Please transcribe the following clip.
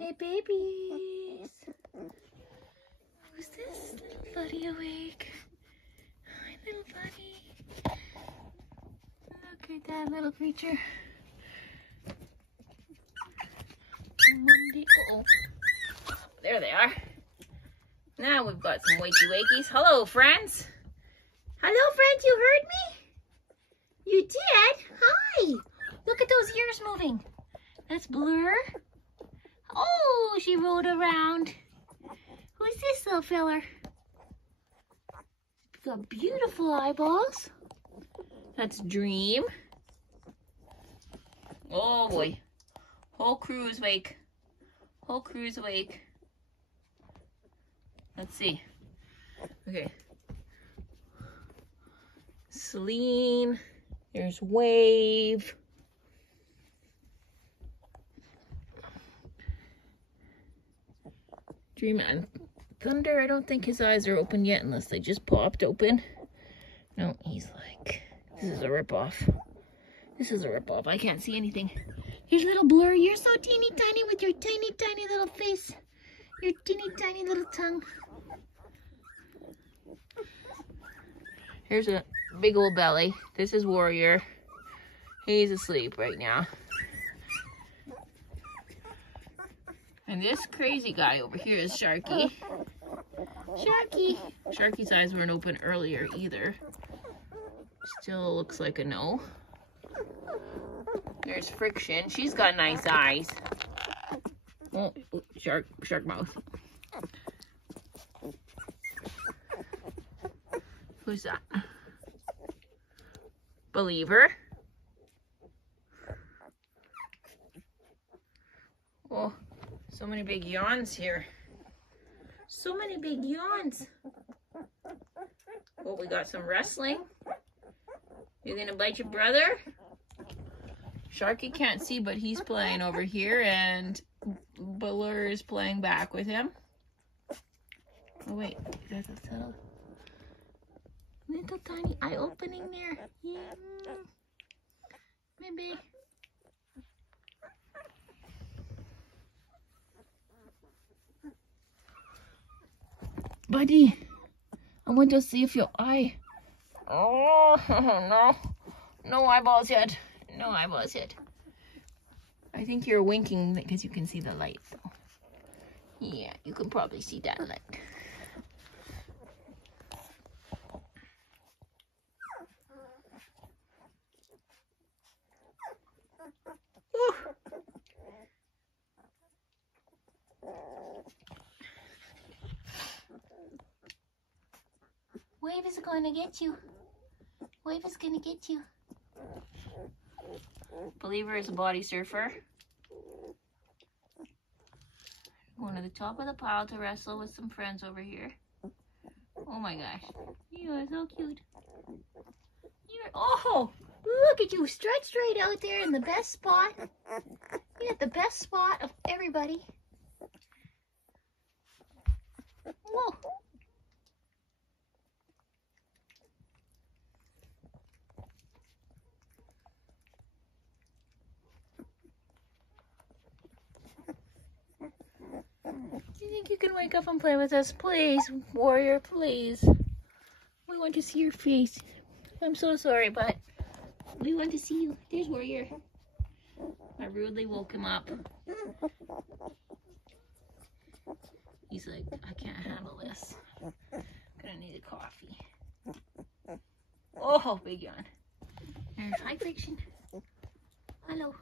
Hey, babies. Who's this little buddy awake? Hi, little buddy. Look at that little creature. Monday. Oh, there they are. Now we've got some wakey wakies. Hello, friends. Hello, friends. You heard me? You did? Hi. Look at those ears moving. That's Blur. Oh, she rolled around. Who's this little fella? She's got beautiful eyeballs. That's Dream. Oh boy. Whole crew is awake. Whole crew is awake. Let's see. Okay. Celine. There's Wave. Dream and Thunder. I don't think his eyes are open yet unless they just popped open. No, he's like, this is a ripoff. This is a ripoff. I can't see anything. Here's little Blur. You're so teeny tiny with your tiny, tiny little face. Your teeny, tiny little tongue. Here's a big old belly. This is Warrior. He's asleep right now. And this crazy guy over here is Sharky. Sharky. Sharky's eyes weren't open earlier either. Still looks like a no. There's Friction. She's got nice eyes. Oh, shark mouth. Who's that? Believer. Oh, so many big yawns here. So many big yawns. Oh, we got some wrestling. You gonna bite your brother? Sharky can't see, but he's playing over here, and Blur is playing back with him. Oh wait, that's a little tiny eye opening there. Yeah, maybe. Buddy, I want to see if your eye. Oh no, no eyeballs yet. No eyeballs yet. I think you're winking because you can see the light, though. Yeah, you can probably see that light. Woo. Wave is going to get you. Wave is going to get you. Believer is a body surfer. Going to the top of the pile to wrestle with some friends over here. Oh my gosh. You are so cute. Oh, look at you stretched right out there in the best spot. You got the best spot of everybody. Whoa. Do you think you can wake up and play with us? Please, Warrior, please. We want to see your face. I'm so sorry, but we want to see you. There's Warrior. I rudely woke him up. He's like, I can't handle this. Gonna need a coffee. Oh, big yawn. There's High Friction. Hello.